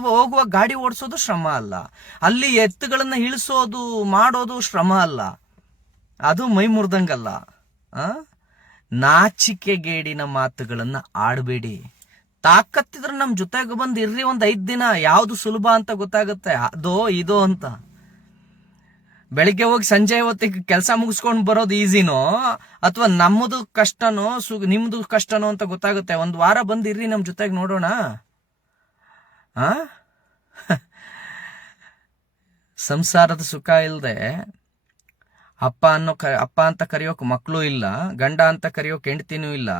ಹೋಗುವ ಗಾಡಿ ಓಡಿಸೋದು ಶ್ರಮ ಅಲ್ಲ. ಅಲ್ಲಿ ಎತ್ತುಗಳನ್ನ ಇಳಿಸೋದು ಮಾಡೋದು ಶ್ರಮ ಅಲ್ಲ. ಅದು ಮೈ ಮುರಿದಂಗಲ್ಲ. ನಾಚಿಕೆಗೇಡಿನ ಮಾತುಗಳನ್ನ ಆಡಬೇಡಿ. ತಾಕತ್ತಿದ್ರೆ ನಮ್ ಜೊತೆಗೆ ಬಂದು ಇರ್ರಿ, 5 ದಿನ. ಯಾವ್ದು ಸುಲಭ ಅಂತ ಗೊತ್ತಾಗುತ್ತೆ, ಅದೋ ಇದೋ ಅಂತ. ಬೆಳಿಗ್ಗೆ ಹೋಗಿ ಸಂಜೆ ಹೊತ್ತಿಗೆ ಕೆಲಸ ಮುಗಿಸ್ಕೊಂಡು ಬರೋದು ಈಸಿನೋ ಅಥವಾ ನಮ್ಮದು ಕಷ್ಟನೋ ನಿಮ್ದು ಕಷ್ಟನೋ ಅಂತ ಗೊತ್ತಾಗುತ್ತೆ. 1 ವಾರ ಬಂದಿರ್ರಿ ನಮ್ ಜೊತೆಗೆ, ನೋಡೋಣ. ಸಂಸಾರದ ಸುಖ ಇಲ್ದೆ ಅಪ್ಪ ಅಂತ ಕರೆಯೋಕ್ ಮಕ್ಕಳು ಇಲ್ಲ, ಗಂಡ ಅಂತ ಕರೆಯೋಕ್ ಹೆಂಡತಿನೂ ಇಲ್ಲ.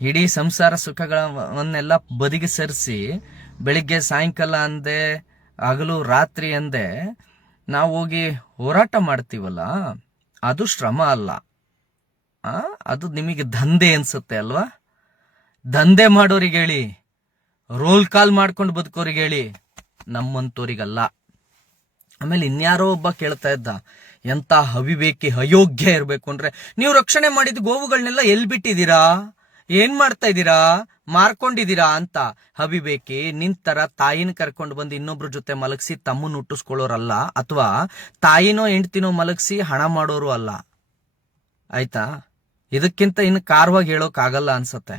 ಇಡೀ ಸಂಸಾರ ಸುಖಗಳನ್ನೆಲ್ಲ ಬದಿಗೆ ಸರಿಸಿ ಬೆಳಿಗ್ಗೆ ಸಾಯಂಕಾಲ ಅಂದೆ, ಹಗಲು ರಾತ್ರಿ ಅಂದೆ ನಾವು ಹೋಗಿ ಹೋರಾಟ ಮಾಡ್ತೀವಲ್ಲ, ಅದು ಶ್ರಮ ಅಲ್ಲ. ಅದು ನಿಮಗೆ ದಂಧೆ ಅನ್ಸುತ್ತೆ ಅಲ್ವಾ? ದಂಧೆ ಮಾಡೋರಿಗೆ ಹೇಳಿ, ರೋಲ್ ಕಾಲ್ ಮಾಡ್ಕೊಂಡು ಬದುಕೋರಿಗೆ ಹೇಳಿ, ನಮ್ಮಂತೋರಿಗಲ್ಲ. ಆಮೇಲೆ ಇನ್ಯಾರೋ ಒಬ್ಬ ಕೇಳ್ತಾ ಇದ್ದ, ಎಂತ ಅವಿವೇಕಿ ಅಯೋಗ್ಯ ಇರ್ಬೇಕು ಅಂದ್ರೆ, ನೀವು ರಕ್ಷಣೆ ಮಾಡಿದ ಗೋವುಗಳನ್ನೆಲ್ಲ ಎಲ್ಲಿ ಬಿಟ್ಟಿದ್ದೀರಾ, ಏನ್ ಮಾಡ್ತಾ ಇದ್ದೀರಾ, ಮಾರ್ಕೊಂಡಿದ್ದೀರಾ ಅಂತ. ಅವಿವೇಕಿ, ನಿಂತರ ತಾಯಿನ ಕರ್ಕೊಂಡು ಬಂದು ಇನ್ನೊಬ್ರ ಜೊತೆ ಮಲಗಿಸಿ ತಮ್ಮನ್ನ ಹುಟ್ಟಿಸ್ಕೊಳ್ಳೋರಲ್ಲ, ಅಥವಾ ತಾಯಿನೋ ಹೆಂಡ್ತಿನೋ ಮಲಗಿಸಿ ಹಣ ಮಾಡೋರು ಅಲ್ಲ. ಆಯ್ತಾ? ಇದಕ್ಕಿಂತ ಇನ್ನು ಕಾರವಾಗಿ ಹೇಳೋಕ್ಕಾಗಲ್ಲ ಅನ್ಸತ್ತೆ,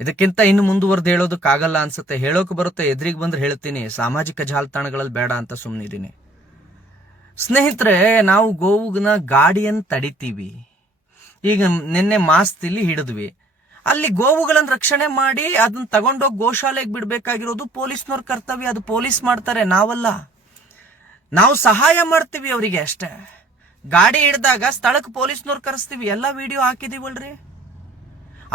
ಇದಕ್ಕಿಂತ ಇನ್ನು ಮುಂದುವರೆದು ಹೇಳೋದಕ್ಕಾಗಲ್ಲ ಅನ್ಸುತ್ತೆ. ಹೇಳೋಕೆ ಬರುತ್ತೆ, ಎದುರಿಗೆ ಬಂದ್ರೆ ಹೇಳ್ತೀನಿ, ಸಾಮಾಜಿಕ ಜಾಲತಾಣಗಳಲ್ಲಿ ಬೇಡ ಅಂತ ಸುಮ್ಮನಿದ್ದೀನಿ. ಸ್ನೇಹಿತರೆ, ನಾವು ಗೋವುನ ಗಾಡಿಯನ್ನು ತಡಿತೀವಿ. ಈಗ ನಿನ್ನೆ ಮಾಸ್ತಿಲಿ ಹಿಡಿದ್ವಿ, ಅಲ್ಲಿ ಗೋವುಗಳನ್ನು ರಕ್ಷಣೆ ಮಾಡಿ ಅದನ್ನ ತಗೊಂಡೋಗಿ ಗೋಶಾಲೆಗೆ ಬಿಡ್ಬೇಕಾಗಿರೋದು ಪೊಲೀಸ್ನವ್ರ ಕರ್ತವ್ಯ. ಅದು ಪೊಲೀಸ್ ಮಾಡ್ತಾರೆ, ನಾವಲ್ಲ. ನಾವು ಸಹಾಯ ಮಾಡ್ತೀವಿ ಅವರಿಗೆ ಅಷ್ಟೇ. ಗಾಡಿ ಹಿಡ್ದಾಗ ಸ್ಥಳಕ್ಕೆ ಪೊಲೀಸ್ನವ್ರು ಕರೆಸ್ತೀವಿ, ಎಲ್ಲ ವಿಡಿಯೋ ಹಾಕಿದೀವಲ್ರಿ.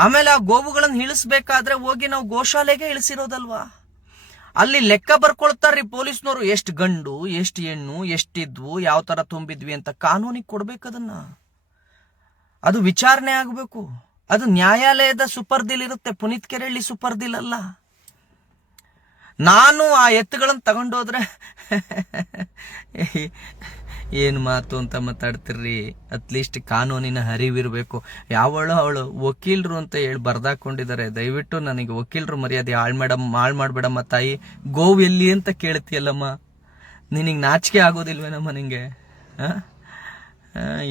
ಆಮೇಲೆ ಆ ಗೋವುಗಳನ್ನು ಇಳಿಸ್ಬೇಕಾದ್ರೆ ಹೋಗಿ ನಾವು ಗೋಶಾಲೆಗೆ ಇಳಿಸಿರೋದಲ್ವಾ, ಅಲ್ಲಿ ಲೆಕ್ಕ ಬರ್ಕೊಳ್ತಾರ್ರಿ ಪೊಲೀಸ್ನವರು. ಎಷ್ಟು ಗಂಡು, ಎಷ್ಟು ಹೆಣ್ಣು, ಎಷ್ಟಿದ್ವು, ಯಾವ ತರ ತುಂಬಿದ್ವಿ ಅಂತ ಕಾನೂನಿಗೆ ಕೊಡ್ಬೇಕದನ್ನ. ಅದು ವಿಚಾರಣೆ ಆಗಬೇಕು. ಅದು ನ್ಯಾಯಾಲಯದ ಸುಪರ್ದಿಲಿರುತ್ತೆ, ಪುನೀತ್ ಕೆರೆಹಳ್ಳಿ ಸುಪರ್ದಿಲಲ್ಲ. ನಾನು ಆ ಎತ್ತುಗಳನ್ನು ತಗೊಂಡೋದ್ರೆ ಏನು ಮಾತು ಅಂತ ಮಾತಾಡ್ತಿರ್ರಿ. ಅಟ್ಲೀಸ್ಟ್ ಕಾನೂನಿನ ಅರಿವಿರ್ಬೇಕು. ಅವಳು ವಕೀಲರು ಅಂತ ಹೇಳಿ ಬರ್ದಾಕೊಂಡಿದ್ದಾರೆ. ದಯವಿಟ್ಟು ನನಗೆ ವಕೀಲರು ಮರ್ಯಾದೆ ಹಾಳು ಮಾಡ್ಬೇಡಮ್ಮ ತಾಯಿ. ಗೋವು ಎಲ್ಲಿ ಅಂತ ಕೇಳ್ತೀಯಲ್ಲಮ್ಮ, ನಿನಗೆ ನಾಚಿಕೆ ಆಗೋದಿಲ್ವೇನಮ್ಮ ನಿಂಗೆ?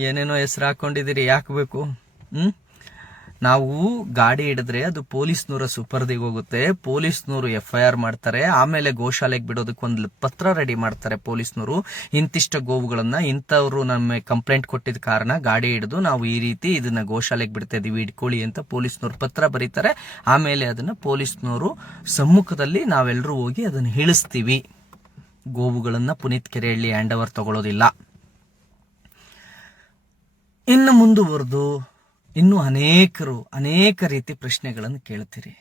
ಏನೇನೋ ಹೆಸರು ಹಾಕೊಂಡಿದ್ದೀರಿ, ಯಾಕೆ ಬೇಕು? ನಾವು ಗಾಡಿ ಹಿಡಿದ್ರೆ ಅದು ಪೊಲೀಸ್ನವರ ಸುಪರ್ದಿಗೆ ಹೋಗುತ್ತೆ, ಪೊಲೀಸ್ನವರು FIR ಮಾಡ್ತಾರೆ, ಆಮೇಲೆ ಗೋಶಾಲೆಗೆ ಬಿಡೋದಕ್ಕೆ ಒಂದು ಪತ್ರ ರೆಡಿ ಮಾಡ್ತಾರೆ ಪೊಲೀಸ್ನವರು. ಇಂತಿಷ್ಟ ಗೋವುಗಳನ್ನ ಇಂಥವ್ರು ನಮ್ಮ ಕಂಪ್ಲೇಂಟ್ ಕೊಟ್ಟಿದ ಕಾರಣ ಗಾಡಿ ಹಿಡಿದು ನಾವು ಈ ರೀತಿ ಇದನ್ನ ಗೋಶಾಲೆಗೆ ಬಿಡ್ತಾ ಇದೀವಿ, ಇಟ್ಕೊಳ್ಳಿ ಅಂತ ಪೊಲೀಸ್ನವ್ರು ಪತ್ರ ಬರೀತಾರೆ. ಆಮೇಲೆ ಅದನ್ನ ಪೊಲೀಸ್ನವರು ಸಮ್ಮುಖದಲ್ಲಿ ನಾವೆಲ್ಲರೂ ಹೋಗಿ ಅದನ್ನ ಇಳಿಸ್ತೀವಿ. ಗೋವುಗಳನ್ನ ಪುನೀತ್ ಕೆರೆಹಳ್ಳಿ ಹ್ಯಾಂಡ್ ಓವರ್ ತಗೊಳ್ಳೋದಿಲ್ಲ. ಇನ್ನು ಮುಂದುವರೆದು ಇನ್ನೂ ಅನೇಕ ರೀತಿ ಪ್ರಶ್ನೆಗಳನ್ನು ಕೇಳ್ತೀರಿ.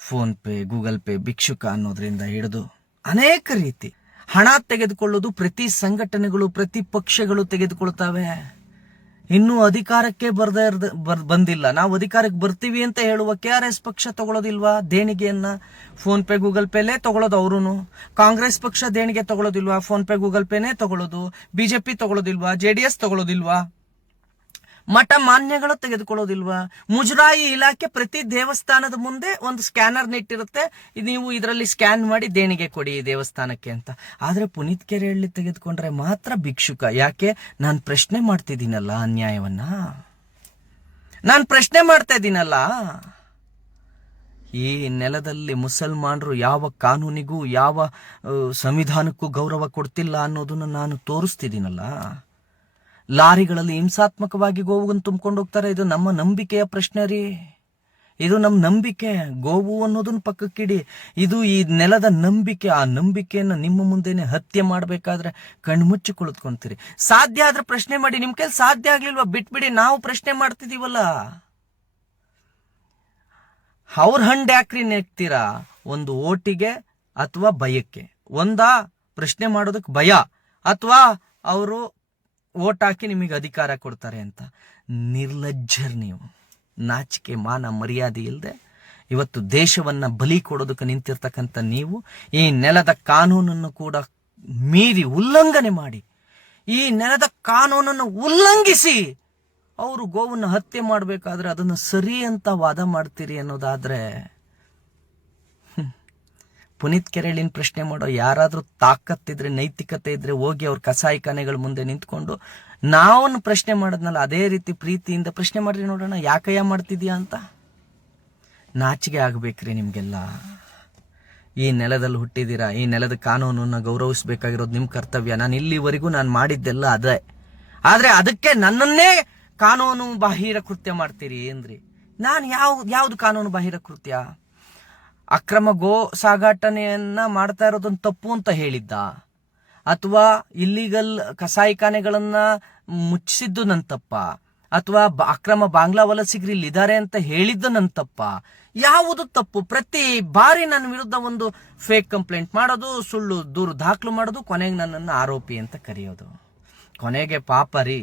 ಫೋನ್ ಪೇ, ಗೂಗಲ್ ಪೇ, ಭಿಕ್ಷುಕ ಅನ್ನೋದ್ರಿಂದ ಹಿಡಿದು ಅನೇಕ ರೀತಿ ಹಣ ತೆಗೆದುಕೊಳ್ಳೋದು ಪ್ರತಿ ಸಂಘಟನೆಗಳು, ಪ್ರತಿ ಪಕ್ಷಗಳು ತೆಗೆದುಕೊಳ್ತಾವೆ. ಇನ್ನೂ ಅಧಿಕಾರಕ್ಕೆ ಬಂದಿಲ್ಲ. ನಾವು ಅಧಿಕಾರಕ್ಕೆ ಬರ್ತೀವಿ ಅಂತ ಹೇಳುವ KRS ಪಕ್ಷ ತಗೊಳ್ಳೋದಿಲ್ವಾ ದೇಣಿಗೆಯನ್ನ? ಫೋನ್ ಪೇ ಗೂಗಲ್ ಪೇಲೇ ತಗೊಳ್ಳೋದು ಅವರು. ಕಾಂಗ್ರೆಸ್ ಪಕ್ಷ ದೇಣಿಗೆ ತಗೊಳ್ಳೋದಿಲ್ವಾ? ಫೋನ್ ಪೇ ಗೂಗಲ್ ಪೇನೇ ತಗೊಳ್ಳೋದು. BJP ತಗೊಳ್ಳೋದಿಲ್ವಾ? JDS ತಗೊಳ್ಳೋದಿಲ್ವಾ? ಮಠ ಮಾನ್ಯಗಳು ತೆಗೆದುಕೊಳ್ಳೋದಿಲ್ವಾ? ಮುಜರಾಯಿ ಇಲಾಖೆ ಪ್ರತಿ ದೇವಸ್ಥಾನದ ಮುಂದೆ ಒಂದು ಸ್ಕ್ಯಾನರ್ ಇಟ್ಟಿರುತ್ತೆ, ನೀವು ಇದರಲ್ಲಿ ಸ್ಕ್ಯಾನ್ ಮಾಡಿ ದೇಣಿಗೆ ಕೊಡಿ ದೇವಸ್ಥಾನಕ್ಕೆ ಅಂತ. ಆದ್ರೆ ಪುನೀತ್ ಕೆರೆಹಳ್ಳಿ ತೆಗೆದುಕೊಂಡ್ರೆ ಮಾತ್ರ ಭಿಕ್ಷುಕ. ಯಾಕೆ? ನಾನು ಪ್ರಶ್ನೆ ಮಾಡ್ತಿದ್ದೀನಲ್ಲ ಅನ್ಯಾಯವನ್ನ, ನಾನು ಪ್ರಶ್ನೆ ಮಾಡ್ತಾ ಇದ್ದೀನಲ್ಲ. ಈ ನೆಲದಲ್ಲಿ ಮುಸಲ್ಮಾನರು ಯಾವ ಕಾನೂನಿಗೂ ಯಾವ ಸಂವಿಧಾನಕ್ಕೂ ಗೌರವ ಕೊಡ್ತಿಲ್ಲ ಅನ್ನೋದನ್ನ ನಾನು ತೋರಿಸ್ತಿದ್ದೀನಲ್ಲ. ಲಾರಿಗಳಲ್ಲಿ ಹಿಂಸಾತ್ಮಕವಾಗಿ ಗೋವುಗಳನ್ನು ತುಂಬಿಕೊಂಡು ಹೋಗ್ತಾರೆ. ಇದು ನಮ್ಮ ನಂಬಿಕೆಯ ಪ್ರಶ್ನೆ ರೀ. ಇದು ನಮ್ಮ ನಂಬಿಕೆ. ಗೋವು ಅನ್ನೋದನ್ನ ಪಕ್ಕಕ್ಕಿಡಿ. ಇದು ಈ ನೆಲದ ನಂಬಿಕೆ. ಆ ನಂಬಿಕೆಯನ್ನು ನಿಮ್ಮ ಮುಂದೆನೆ ಹತ್ಯೆ ಮಾಡಬೇಕಾದ್ರೆ ಕಣ್ಮುಚ್ಚಿ ಕುಳಿತುಕೊಂತೀರಿ. ಸಾಧ್ಯ ಆದ್ರೆ ಪ್ರಶ್ನೆ ಮಾಡಿ. ನಿಮ್ ಕೈಲಿ ಸಾಧ್ಯ ಆಗ್ಲಿಲ್ವಾ? ಬಿಟ್ಬಿಡಿ. ನಾವು ಪ್ರಶ್ನೆ ಮಾಡ್ತಿದೀವಲ್ಲ. ಅವ್ರ ಹಂಡ್ ಯಾಕ್ರಿ ನೆಕ್ತೀರಾ? ಒಂದು ಓಟಿಗೆ ಅಥವಾ ಭಯಕ್ಕೆ? ಒಂದಾ ಪ್ರಶ್ನೆ ಮಾಡೋದಕ್ಕೆ ಭಯ, ಅಥವಾ ಅವರು ಓಟ್ ಹಾಕಿ ನಿಮಗೆ ಅಧಿಕಾರ ಕೊಡ್ತಾರೆ ಅಂತ. ನಿರ್ಲಜ್ಜರ್ ನೀವು. ನಾಚಿಕೆ ಮಾನ ಮರ್ಯಾದೆ ಇಲ್ಲದೆ ಇವತ್ತು ದೇಶವನ್ನ ಬಲಿ ಕೊಡೋದಕ್ಕೆ ನಿಂತಿರ್ತಕ್ಕಂಥ ನೀವು ಈ ನೆಲದ ಕಾನೂನನ್ನು ಕೂಡ ಮೀರಿ ಉಲ್ಲಂಘನೆ ಮಾಡಿ, ಈ ನೆಲದ ಕಾನೂನನ್ನು ಉಲ್ಲಂಘಿಸಿ ಅವರು ಗೋವನ್ನು ಹತ್ಯೆ ಮಾಡಬೇಕಾದ್ರೆ ಅದನ್ನು ಸರಿ ಅಂತ ವಾದ ಮಾಡ್ತೀರಿ ಅನ್ನೋದಾದ್ರೆ, ಪುನೀತ್ ಕೆರೆಹಳ್ಳಿನ ಪ್ರಶ್ನೆ ಮಾಡೋ ಯಾರಾದ್ರೂ ತಾಕತ್ತಿದ್ರೆ, ನೈತಿಕತೆ ಇದ್ರೆ ಹೋಗಿ ಅವ್ರ ಕಸಾಯಿಖಾನೆಗಳ ಮುಂದೆ ನಿಂತ್ಕೊಂಡು ನಾವು ಪ್ರಶ್ನೆ ಮಾಡೋದ್ನಲ್ಲ ಅದೇ ರೀತಿ ಪ್ರೀತಿಯಿಂದ ಪ್ರಶ್ನೆ ಮಾಡ್ರಿ ನೋಡೋಣ, ಯಾಕಯ್ಯ ಮಾಡ್ತಿದ್ಯಾ ಅಂತ. ನಾಚಿಕೆ ಆಗ್ಬೇಕ್ರಿ ನಿಮ್ಗೆಲ್ಲ. ಈ ನೆಲದಲ್ಲಿ ಹುಟ್ಟಿದ್ದೀರಾ, ಈ ನೆಲದ ಕಾನೂನನ್ನ ಗೌರವಿಸಬೇಕಾಗಿರೋದು ನಿಮ್ ಕರ್ತವ್ಯ. ನಾನು ಇಲ್ಲಿವರೆಗೂ ನಾನು ಮಾಡಿದ್ದೆಲ್ಲ ಅದೇ. ಆದ್ರೆ ಅದಕ್ಕೆ ನನ್ನನ್ನೇ ಕಾನೂನು ಬಾಹಿರ ಕೃತ್ಯ ಮಾಡ್ತೀರಿ ಏನ್ರಿ? ನಾನು ಯಾವ್ದು ಕಾನೂನು ಬಾಹಿರ ಕೃತ್ಯ? ಅಕ್ರಮ ಗೋ ಸಾಗಾಟನೆಯನ್ನ ಮಾಡ್ತಾ ಇರೋದೊಂದು ತಪ್ಪು ಅಂತ ಹೇಳಿದ್ದ, ಅಥವಾ ಇಲ್ಲಿಗಲ್ ಕಸಾಯಿಖಾನೆಗಳನ್ನ ಮುಚ್ಚಿಸಿದ್ದು ನನ್ನ ತಪ್ಪ, ಅಥವಾ ಅಕ್ರಮ ಬಾಂಗ್ಲಾ ವಲಸಿಗರು ಇಲ್ಲಿದ್ದಾರೆ ಅಂತ ಹೇಳಿದ್ದು ನನ್ನ ತಪ್ಪ? ಯಾವುದು ತಪ್ಪು? ಪ್ರತಿ ಬಾರಿ ನನ್ನ ವಿರುದ್ಧ ಒಂದು ಫೇಕ್ ಕಂಪ್ಲೇಂಟ್ ಮಾಡೋದು, ಸುಳ್ಳು ದೂರು ದಾಖಲು ಮಾಡೋದು, ಕೊನೆಗೆ ನನ್ನನ್ನು ಆರೋಪಿ ಅಂತ ಕರೆಯೋದು. ಕೊನೆಗೆ ಪಾಪ ರೀ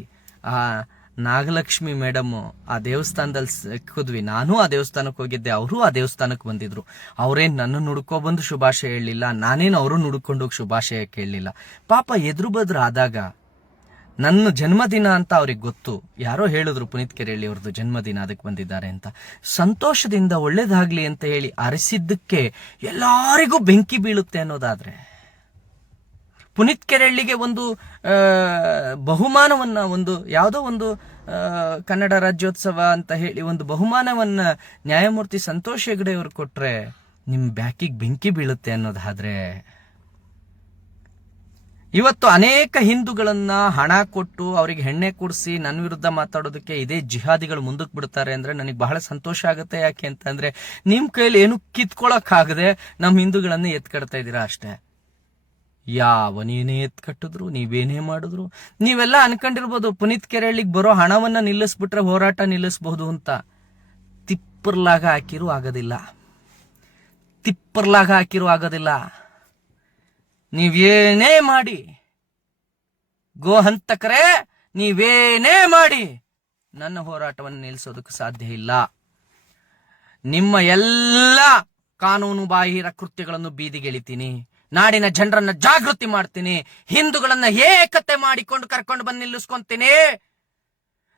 ನಾಗಲಕ್ಷ್ಮಿ ಮೇಡಮ್ ಆ ದೇವಸ್ಥಾನದಲ್ಲಿ ಸಿಕ್ಕಿದ್ವಿ. ನಾನು ಆ ದೇವಸ್ಥಾನಕ್ಕೆ ಹೋಗಿದ್ದೆ, ಅವರು ಆ ದೇವಸ್ಥಾನಕ್ಕೆ ಬಂದಿದ್ರು. ಅವ್ರೇನ್ ನನ್ನ ನುಡ್ಕೊಬಂದು ಶುಭಾಶಯ ಹೇಳಲಿಲ್ಲ, ನಾನೇನು ಅವರು ನುಡ್ಕೊಂಡೋಗಿ ಶುಭಾಶಯ ಕೇಳಲಿಲ್ಲ. ಪಾಪ ಎದುರು ಬದ್ರು ಆದಾಗ ನನ್ನ ಜನ್ಮದಿನ ಅಂತ ಅವ್ರಿಗೆ ಗೊತ್ತು. ಯಾರೋ ಹೇಳಿದ್ರು ಪುನೀತ್ ಕೆರೆಹಳ್ಳಿ ಅವ್ರದ್ದು ಜನ್ಮದಿನ, ಅದಕ್ಕೆ ಬಂದಿದ್ದಾರೆ ಅಂತ. ಸಂತೋಷದಿಂದ ಒಳ್ಳೇದಾಗ್ಲಿ ಅಂತ ಹೇಳಿ ಅರಸಿದ್ದಕ್ಕೆ ಎಲ್ಲರಿಗೂ ಬೆಂಕಿ ಬೀಳುತ್ತೆ ಅನ್ನೋದಾದ್ರೆ, ಪುನೀತ್ ಕೆರೆಹಳ್ಳಿಗೆ ಒಂದು ಬಹುಮಾನವನ್ನ, ಒಂದು ಯಾವುದೋ ಒಂದು ಕನ್ನಡ ರಾಜ್ಯೋತ್ಸವ ಅಂತ ಹೇಳಿ ಒಂದು ಬಹುಮಾನವನ್ನ ನ್ಯಾಯಮೂರ್ತಿ ಸಂತೋಷ್ ಹೆಗ್ಡೆ ಅವ್ರು ಕೊಟ್ರೆ ನಿಮ್ ಬ್ಯಾಕಿಗೆ ಬೆಂಕಿ ಬೀಳುತ್ತೆ ಅನ್ನೋದಾದ್ರೆ, ಇವತ್ತು ಅನೇಕ ಹಿಂದೂಗಳನ್ನ ಹಣ ಕೊಟ್ಟು ಅವರಿಗೆ ಹೆಣ್ಣೆ ಕೊಡಿಸಿ ನನ್ನ ವಿರುದ್ಧ ಮಾತಾಡೋದಕ್ಕೆ ಇದೇ ಜಿಹಾದಿಗಳು ಮುಂದಕ್ಕೆ ಬಿಡ್ತಾರೆ ಅಂದ್ರೆ ನನಗೆ ಬಹಳ ಸಂತೋಷ ಆಗುತ್ತೆ. ಯಾಕೆ ಅಂತಂದ್ರೆ ನಿಮ್ ಕೈಲಿ ಏನು ಕಿತ್ಕೊಳಕ್ಕಾಗದೆ ನಮ್ಮ ಹಿಂದೂಗಳನ್ನೇ ಎತ್ಕಡ್ತಾ ಇದ್ದೀರಾ ಅಷ್ಟೇ. ನೀನೇ ಎತ್ಕಟ್ಟಿದ್ರು, ನೀವೇನೇ ಮಾಡಿದ್ರು, ನೀವೆಲ್ಲ ಅನ್ಕೊಂಡಿರ್ಬೋದು ಪುನೀತ್ ಕೆರೆಹಳ್ಳಿಗೆ ಬರೋ ಹಣವನ್ನ ನಿಲ್ಲಿಸ್ಬಿಟ್ರೆ ಹೋರಾಟ ನಿಲ್ಲಿಸಬಹುದು ಅಂತ. ತಿಪ್ಪರ್ಲಾಗ ಹಾಕಿರೂ ಆಗೋದಿಲ್ಲ. ನೀವೇನೇ ಮಾಡಿ, ಗೋ ಹಂತಕರೇ ನೀವೇನೇ ಮಾಡಿ ನನ್ನ ಹೋರಾಟವನ್ನು ನಿಲ್ಲಿಸೋದಕ್ಕೆ ಸಾಧ್ಯ ಇಲ್ಲ. ನಿಮ್ಮ ಎಲ್ಲ ಕಾನೂನು ಬಾಹಿರ ಕೃತ್ಯಗಳನ್ನು ಬೀದಿಗೆಳಿತೀನಿ, ನಾಡಿನ ಜನರನ್ನ ಜಾಗೃತಿ ಮಾಡ್ತೀನಿ, ಹಿಂದೂಗಳನ್ನ ಏಕತೆ ಮಾಡಿಕೊಂಡು ಕರ್ಕೊಂಡು ಬಂದು ನಿಲ್ಲಿಸ್ಕೊಂತೀನಿ.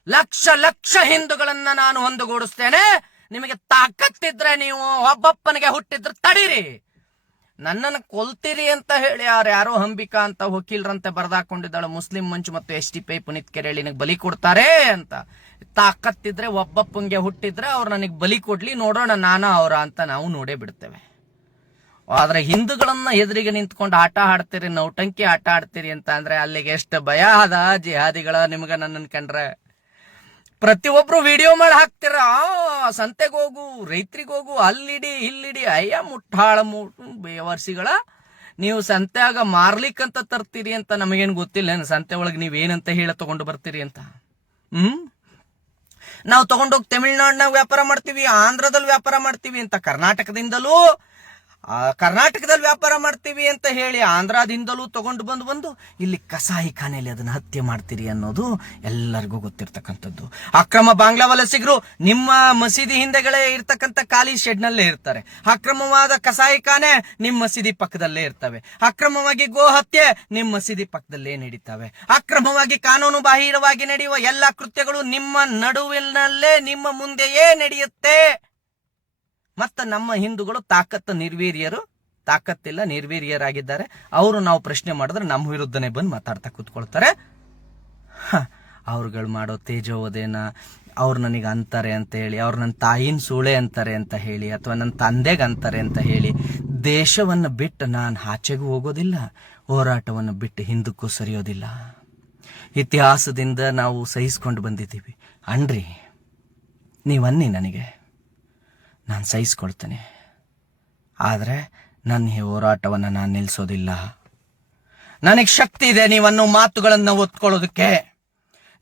ಲಕ್ಷ ಹಿಂದೂಗಳನ್ನ ನಾನು ಒಂದುಗೂಡಿಸ್ತೇನೆ. ನಿಮಗೆ ತಾಕತ್ತಿದ್ರೆ ನೀವು ಒಬ್ಬಪ್ಪನಿಗೆ ಹುಟ್ಟಿದ್ರೆ ತಡೀರಿ, ನನ್ನನ್ನು ಕೊಲ್ತೀರಿ ಅಂತ ಹೇಳಿ ಯಾರೋ ಅಂಬಿಕಾ ಅಂತ ವಕೀಲರಂತೆ ಬರೆದಾಕೊಂಡಿದ್ದಾಳೆ. ಮುಸ್ಲಿಂ ಮಂಚ್ ಮತ್ತು SDPI ಪುನೀತ್ ಕೆರೆಹಳ್ಳಿನಿಗೆ ಬಲಿ ಕೊಡ್ತಾರೆ ಅಂತ. ತಾಕತ್ತಿದ್ರೆ ಒಬ್ಬಪ್ಪಂಗೆ ಹುಟ್ಟಿದ್ರೆ ಅವ್ರು ನನಗೆ ಬಲಿ ಕೊಡ್ಲಿ, ನೋಡೋಣ ನಾನಾ ಅವರ ಅಂತ ನಾವು ನೋಡೇ ಬಿಡ್ತೇವೆ. ಆದ್ರೆ ಹಿಂದೂಗಳನ್ನ ಎದುರಿಗೆ ನಿಂತ್ಕೊಂಡು ಆಟ ಆಡ್ತೀರಿ, ನೌಟಂಕಿ ಆಟ ಆಡ್ತೀರಿ ಅಂತ ಅಂದ್ರೆ ಅಲ್ಲಿಗೆ ಎಷ್ಟು ಭಯ ಅದ ಜಿಹಾದಿಗಳ ನಿಮ್ಗ ನನ್ನನ್ ಕಂಡ್ರೆ. ಪ್ರತಿಯೊಬ್ರು ವಿಡಿಯೋ ಮಾಡಿ ಹಾಕ್ತಿರ, ಸಂತೆಗೆ ಹೋಗು, ರೈತರಿಗೆ ಹೋಗು, ಅಲ್ಲಿಡಿ ಇಲ್ಲಿಡಿ. ಅಯ್ಯ ಮುಟ್ಟಾಳ ಬೇವರ್ಸಿಗಳ, ನೀವು ಸಂತ್ಯಾಗ ಮಾರ್ಲಿಕ್ಕಂತ ತರ್ತೀರಿ ಅಂತ ನಮಗೇನು ಗೊತ್ತಿಲ್ಲ. ಸಂತೆ ಒಳಗೆ ನೀವೇನಂತ ಹೇಳ ತಗೊಂಡು ಬರ್ತೀರಿ ಅಂತ. ನಾವು ತಗೊಂಡೋಗಿ ತಮಿಳ್ನಾಡಿನಾಗ ವ್ಯಾಪಾರ ಮಾಡ್ತೀವಿ, ಆಂಧ್ರದಲ್ಲಿ ವ್ಯಾಪಾರ ಮಾಡ್ತೀವಿ ಅಂತ, ಕರ್ನಾಟಕದಲ್ಲಿ ವ್ಯಾಪಾರ ಮಾಡ್ತೀವಿ ಅಂತ ಹೇಳಿ ಆಂಧ್ರದಿಂದಲೂ ತಗೊಂಡು ಬಂದು ಇಲ್ಲಿ ಕಸಾಯಿ ಖಾನೆಯಲ್ಲಿ ಅದನ್ನ ಹತ್ಯೆ ಮಾಡ್ತೀರಿ ಅನ್ನೋದು ಎಲ್ಲರಿಗೂ ಗೊತ್ತಿರ್ತಕ್ಕಂಥದ್ದು. ಅಕ್ರಮ ಬಾಂಗ್ಲಾ ವಲಸಿಗರು ನಿಮ್ಮ ಮಸೀದಿ ಹಿಂದೆಗಳೇ ಇರ್ತಕ್ಕಂಥ ಖಾಲಿ ಶೆಡ್ ನಲ್ಲೇ ಇರ್ತಾರೆ. ಅಕ್ರಮವಾದ ಕಸಾಯಿ ಖಾನೆ ನಿಮ್ಮ ಮಸೀದಿ ಪಕ್ಕದಲ್ಲೇ ಇರ್ತವೆ. ಅಕ್ರಮವಾಗಿ ಗೋ ಹತ್ಯೆ ನಿಮ್ಮ ಮಸೀದಿ ಪಕ್ಕದಲ್ಲೇ ನಡೀತವೆ. ಅಕ್ರಮವಾಗಿ ಕಾನೂನು ಬಾಹಿರವಾಗಿ ನಡೆಯುವ ಎಲ್ಲಾ ಕೃತ್ಯಗಳು ನಿಮ್ಮ ನಡುವಿನಲ್ಲೇ, ನಿಮ್ಮ ಮುಂದೆಯೇ ನಡೆಯುತ್ತೆ. ಮತ್ತ ನಮ್ಮ ಹಿಂದೂಗಳು ತಾಕತ್ತಿಲ್ಲ, ನಿರ್ವೀರ್ಯರಾಗಿದ್ದಾರೆ. ಅವರು ನಾವು ಪ್ರಶ್ನೆ ಮಾಡಿದ್ರೆ ನಮ್ಮ ವಿರುದ್ಧನೇ ಬಂದು ಮಾತಾಡ್ತಾ ಕೂತ್ಕೊಳ್ತಾರೆ. ಅವ್ರುಗಳು ಮಾಡೋ ತೇಜೋವದೇನ, ಅವ್ರು ನನಗೆ ಅಂತಾರೆ ಅಂತ ಹೇಳಿ, ಅವ್ರು ನನ್ನ ತಾಯಿನ ಸೂಳೆ ಅಂತಾರೆ ಅಂತ ಹೇಳಿ, ಅಥವಾ ನನ್ನ ತಂದೆಗೆ ಅಂತಾರೆ ಅಂತ ಹೇಳಿ ದೇಶವನ್ನು ಬಿಟ್ಟು ನಾನು ಆಚೆಗೂ ಹೋಗೋದಿಲ್ಲ, ಹೋರಾಟವನ್ನು ಬಿಟ್ಟು ಹಿಂದಕ್ಕೂ ಸರಿಯೋದಿಲ್ಲ. ಇತಿಹಾಸದಿಂದ ನಾವು ಸಹಿಸ್ಕೊಂಡು ಬಂದಿದ್ದೀವಿ ಅನ್ರಿ. ನೀವನ್ನಿ ನನಗೆ, ನಾನು ಸಹಿಸ್ಕೊಳ್ತೇನೆ. ಆದರೆ ನನ್ನ ಈ ಹೋರಾಟವನ್ನು ನಾನು ನಿಲ್ಲಿಸೋದಿಲ್ಲ. ನನಗೆ ಶಕ್ತಿ ಇದೆ ನೀವನ್ನೋ ಮಾತುಗಳನ್ನು ಒತ್ಕೊಳ್ಳೋದಕ್ಕೆ.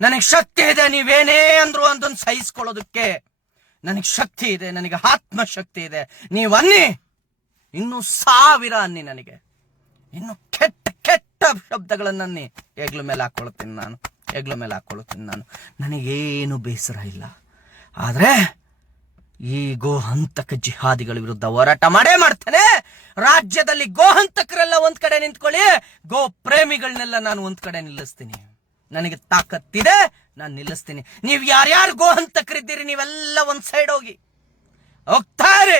ನನಗೆ ಶಕ್ತಿ ಇದೆ ನೀವೇನೇ ಅಂದ್ರು ಅದನ್ನು ಸಹಿಸ್ಕೊಳ್ಳೋದಕ್ಕೆ. ನನಗೆ ಶಕ್ತಿ ಇದೆ, ನನಗೆ ಆತ್ಮಶಕ್ತಿ ಇದೆ. ನೀವನ್ನಿ, ಇನ್ನೂ 1000 ಅನ್ನಿ, ನನಗೆ ಇನ್ನು ಕೆಟ್ಟ ಕೆಟ್ಟ ಶಬ್ದಗಳನ್ನನ್ನಿ, ಹೆಗ್ಲ ಮೇಲೆ ಹಾಕೊಳ್ತೀನಿ ನಾನು. ನನಗೇನು ಬೇಸರ ಇಲ್ಲ. ಆದರೆ ಈ ಗೋಹಂತಕ ಜಿಹಾದಿಗಳ ವಿರುದ್ಧ ಹೋರಾಟ ಮಾಡೇ ಮಾಡ್ತೇನೆ. ರಾಜ್ಯದಲ್ಲಿ ಗೋಹಂತಕರೆಲ್ಲ ಒಂದ್ ಕಡೆ ನಿಂತ್ಕೊಳ್ಳಿ, ಗೋ ಪ್ರೇಮಿಗಳನ್ನೆಲ್ಲ ನಾನು ಒಂದ್ ಕಡೆ ನಿಲ್ಲಿಸ್ತೀನಿ. ನನಗೆ ತಾಕತ್ತಿದೆ, ನಾನು ನಿಲ್ಲಿಸ್ತೀನಿ. ನೀವ್ ಯಾರ್ಯಾರು ಗೋಹಂತಕರಿದ್ದೀರಿ ನೀವೆಲ್ಲ ಒಂದ್ ಸೈಡ್ ಹೋಗ್ತಾರೆ.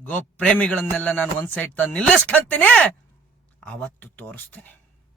ಗೋ ಪ್ರೇಮಿಗಳನ್ನೆಲ್ಲ ನಾನು ಒಂದ್ ಸೈಡ್ ತಂದು ನಿಲ್ಲಿಸ್ಕೊಂತೀನಿ. ಅವತ್ತು ತೋರಿಸ್ತೀನಿ.